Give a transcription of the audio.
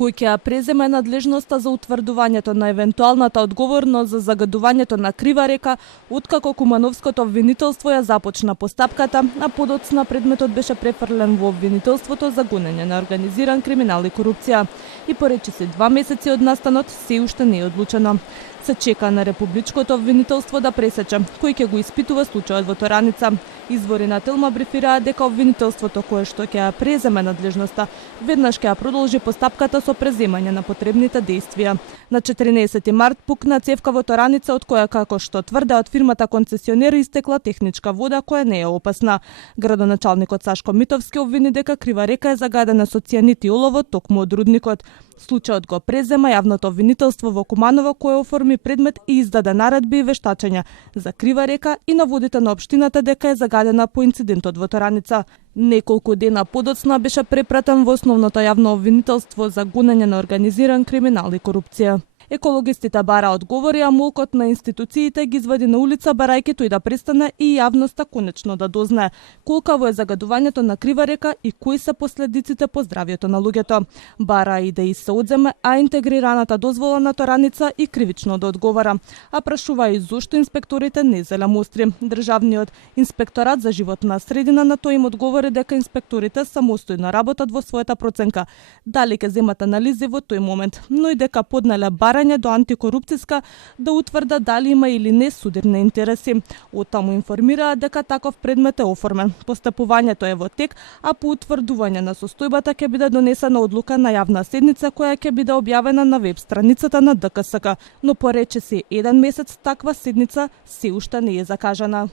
кој ќе ја преземе надлежноста за утврдувањето на евентуалната одговорност за загадувањето на Крива река, откако Кумановското обвинителство ја започна постапката, а подоцна предметот беше префрлен во обвинителството за гонење на организиран криминал и корупција. И поречиси 2 месеци од настанот се уште не е одлучено. Се чека на Републичкото обвинителство да пресече кој ќе го испитува случајот во Тораница. Извори на Телма брифираат дека обвинителството кое што ќе ја преземе надлежноста веднаш ќе ја продолжи постапката со преземање на потребните дејствија. На 14 март пукна цевка во Тораница од која, како што тврде од фирмата концесионер, истекла техничка вода која не е опасна. Градоначалникот Сашко Митовски обвини дека Крива река е загадена со цијанид и олово токму од рудникот. Случајот го презема јавното обвинителство во Куманово, кое оформи предмет и издаде наредби и вештачења за Крива река и наводите на општината дека е загадена по инцидентот во Тораница. Неколку дена подоцна беше препратен во основното јавно обвинителство за гонење на организиран криминал и корупција. Екологистите бара одговори, а молкот на институциите ги извади на улица барајќи тој да престане и јавноста конечно да дознае колкаво е загадувањето на Крива река и кои се последиците по здравјето на луѓето. Бара и да и се одземе, а интегрираната дозвола на Тораница и кривично да одговара. А прашува и зошто инспекторите не зеле мустри. Државниот инспекторат за животна средина на тој им одговори дека инспекторите самостојно работат во својата проценка дали ќе земат анализи во тој момент, но и дека поднеле бара до антикорупцијска да утврда дали има или не судирни интереси. Оттаму информираат дека таков предмет е оформен. Постапувањето е во тек, а по утврдување на состојбата ќе биде донесена одлука на јавна седница која ќе биде објавена на веб страницата на ДКСК, но поречиси 1 месец таква седница се уште не е закажана.